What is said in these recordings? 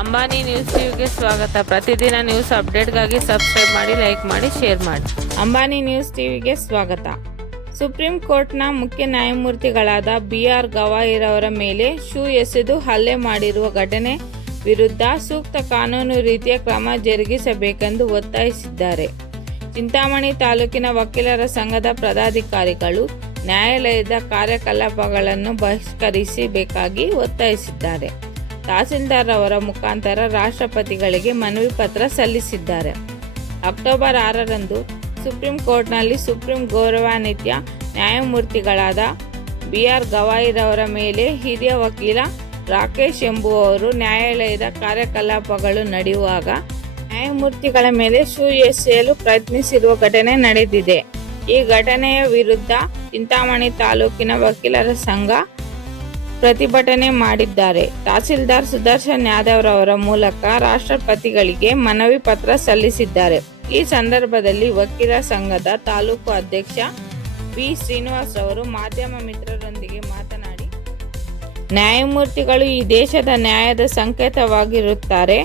Ambani news ಟಿವಿಗೆ ಸ್ವಾಗತ. ಪ್ರತಿದಿನ ನ್ಯೂಸ್ ಅಪ್ಡೇಟ್ಗಾಗಿ ಸಬ್ಸ್ಕ್ರೈಬ್ ಮಾಡಿ, ಲೈಕ್ ಮಾಡಿ, ಶೇರ್ ಮಾಡಿ. ಅಂಬಾನಿ ನ್ಯೂಸ್ ಟಿವಿಗೆ ಸ್ವಾಗತ. ಸುಪ್ರೀಂ ಕೋರ್ಟ್ನ ಮುಖ್ಯ ನ್ಯಾಯಮೂರ್ತಿಗಳಾದ ಬಿ ಆರ್ ಗವಾಯಿರವರ ಮೇಲೆ ಶೂ ಎಸೆದು ಹಲ್ಲೆ ಮಾಡಿರುವ ಘಟನೆ ವಿರುದ್ಧ ಸೂಕ್ತ ಕಾನೂನು ರೀತಿಯ ಕ್ರಮ ಜರುಗಿಸಬೇಕೆಂದು ಒತ್ತಾಯಿಸಿದ್ದಾರೆ. ಚಿಂತಾಮಣಿ ತಾಲೂಕಿನ ವಕೀಲರ ಸಂಘದ ಪದಾಧಿಕಾರಿಗಳು ನ್ಯಾಯಾಲಯದ ಕಾರ್ಯಕಲಾಪಗಳನ್ನು ಬಹಿಷ್ಕರಿಸಬೇಕಾಗಿ ಒತ್ತಾಯಿಸಿದ್ದಾರೆ. ತಹಸೀಲ್ದಾರ್ ಅವರ ಮುಖಾಂತರ ರಾಷ್ಟ್ರಪತಿಗಳಿಗೆ ಮನವಿ ಪತ್ರ ಸಲ್ಲಿಸಿದ್ದಾರೆ. ಅಕ್ಟೋಬರ್ ಆರರಂದು ಸುಪ್ರೀಂ ಕೋರ್ಟ್ನಲ್ಲಿ ಸುಪ್ರೀಂ ಗೌರವಾನ್ವಿತ ನ್ಯಾಯಮೂರ್ತಿಗಳಾದ ಬಿ ಆರ್ ಗವಾಯಿರವರ ಮೇಲೆ ಹಿರಿಯ ವಕೀಲ ರಾಕೇಶ್ ಎಂಬುವವರು ನ್ಯಾಯಾಲಯದ ಕಾರ್ಯಕಲಾಪಗಳು ನಡೆಯುವಾಗ ನ್ಯಾಯಮೂರ್ತಿಗಳ ಮೇಲೆ ಶೂ ಎಸೆಯಲು ಪ್ರಯತ್ನಿಸಿರುವ ಘಟನೆ ನಡೆದಿದೆ. ಈ ಘಟನೆಯ ವಿರುದ್ಧ ಚಿಂತಾಮಣಿ ತಾಲೂಕಿನ ವಕೀಲರ ಸಂಘ ಪ್ರತಿಭಟನೆ ಮಾಡಿದ್ದಾರೆ. ತಹಸೀಲ್ದಾರ್ ಸುದರ್ಶನ್ ಯಾದವ್ ರವರ ಮೂಲಕ ರಾಷ್ಟ್ರಪತಿಗಳಿಗೆ ಮನವಿ ಪತ್ರ ಸಲ್ಲಿಸಿದ್ದಾರೆ. ಈ ಸಂದರ್ಭದಲ್ಲಿ ವಕೀಲ ಸಂಘದ ತಾಲೂಕು ಅಧ್ಯಕ್ಷ ಬಿ ಶ್ರೀನಿವಾಸ್ ಅವರು ಮಾಧ್ಯಮ ಮಿತ್ರರೊಂದಿಗೆ ಮಾತನಾಡಿ, ನ್ಯಾಯಮೂರ್ತಿಗಳು ಈ ದೇಶದ ನ್ಯಾಯದ ಸಂಕೇತವಾಗಿರುತ್ತಾರೆ.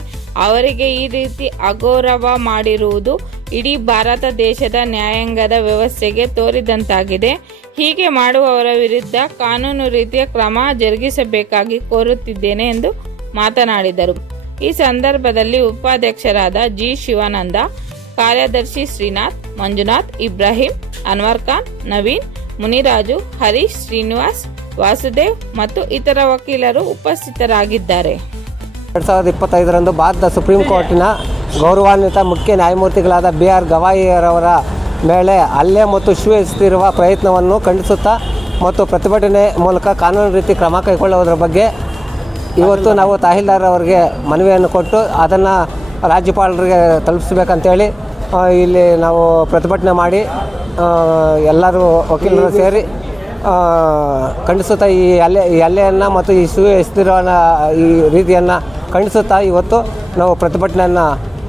ಅವರಿಗೆ ಈ ರೀತಿ ಅಗೌರವ ಮಾಡಿರುವುದು ಇಡೀ ಭಾರತ ದೇಶದ ನ್ಯಾಯಾಂಗದ ವ್ಯವಸ್ಥೆಗೆ ತೋರಿದಂತಾಗಿದೆ. ಹೀಗೆ ಮಾಡುವವರ ವಿರುದ್ಧ ಕಾನೂನು ರೀತಿಯ ಕ್ರಮ ಜರುಗಿಸಬೇಕಾಗಿ ಕೋರುತ್ತಿದ್ದೇನೆ ಎಂದು ಮಾತನಾಡಿದರು. ಈ ಸಂದರ್ಭದಲ್ಲಿ ಉಪಾಧ್ಯಕ್ಷರಾದ ಜಿ. ಶಿವಾನಂದ, ಕಾರ್ಯದರ್ಶಿ ಶ್ರೀನಾಥ್, ಮಂಜುನಾಥ್, ಇಬ್ರಾಹಿಂ, ಅನ್ವರ್ ಖಾನ್, ನವೀನ್, ಮುನಿರಾಜು, ಹರೀಶ್ ಶ್ರೀನಿವಾಸ್, ವಾಸುದೇವ್ ಮತ್ತು ಇತರ ವಕೀಲರು ಉಪಸ್ಥಿತರಾಗಿದ್ದಾರೆ. ಎರಡು ಸಾವಿರದ ಇಪ್ಪತ್ತೈದರಂದು ಭಾರತದ ಸುಪ್ರೀಂ ಕೋರ್ಟಿನ ಗೌರವಾನ್ವಿತ ಮುಖ್ಯ ನ್ಯಾಯಮೂರ್ತಿಗಳಾದ ಬಿ ಆರ್ ಗವಾಯಿಯರವರ ಮೇಲೆ ಹಲ್ಲೆ ಮತ್ತು ಶೂ ಎಸೆದಿರುವ ಪ್ರಯತ್ನವನ್ನು ಖಂಡಿಸುತ್ತಾ ಮತ್ತು ಪ್ರತಿಭಟನೆ ಮೂಲಕ ಕಾನೂನು ರೀತಿ ಕ್ರಮ ಕೈಗೊಳ್ಳುವುದರ ಬಗ್ಗೆ ಇವತ್ತು ನಾವು ತಹಸೀಲ್ದಾರ್ ಅವರಿಗೆ ಮನವಿಯನ್ನು ಕೊಟ್ಟು ಅದನ್ನು ರಾಜ್ಯಪಾಲರಿಗೆ ತಲುಪಿಸ್ಬೇಕಂತೇಳಿ ಇಲ್ಲಿ ನಾವು ಪ್ರತಿಭಟನೆ ಮಾಡಿ ಎಲ್ಲರೂ ವಕೀಲರು ಸೇರಿ ಖಂಡಿಸುತ್ತಾ ಈ ಅಲ್ಲೆ ಈ ಅಲ್ಲೆಯನ್ನು ಮತ್ತು ಈ ಸುಸ್ಥಿರ ಈ ರೀತಿಯನ್ನು ಖಂಡಿಸುತ್ತಾ ಇವತ್ತು ನಾವು ಪ್ರತಿಭಟನೆಯನ್ನು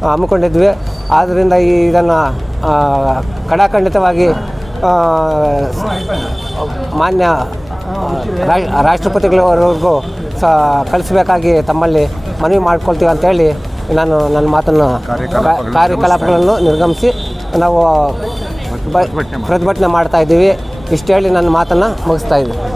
ಹಮ್ಮಿಕೊಂಡಿದ್ವಿ. ಆದ್ದರಿಂದ ಈ ಇದನ್ನು ಕಡಾಖಂಡಿತವಾಗಿ ಮಾನ್ಯ ರಾಷ್ಟ್ರಪತಿಗಳವರೆಗೂ ಸಹ ಕಳಿಸಬೇಕಾಗಿ ತಮ್ಮಲ್ಲಿ ಮನವಿ ಮಾಡ್ಕೊಳ್ತೀವಿ ಅಂತೇಳಿ ನಾನು ನನ್ನ ಮಾತನ್ನು ಕಾರ್ಯಕಲಾಪಗಳನ್ನು ನಿರ್ಗಮಿಸಿ ನಾವು ಬ- ಪ್ರತಿಭಟನೆ ಮಾಡ್ತಾ ಇದ್ದೀವಿ. ಇಷ್ಟು ಹೇಳಿ ನನ್ನ ಮಾತನ್ನು ಮುಗಿಸ್ತಾ ಇದ್ದೀನಿ.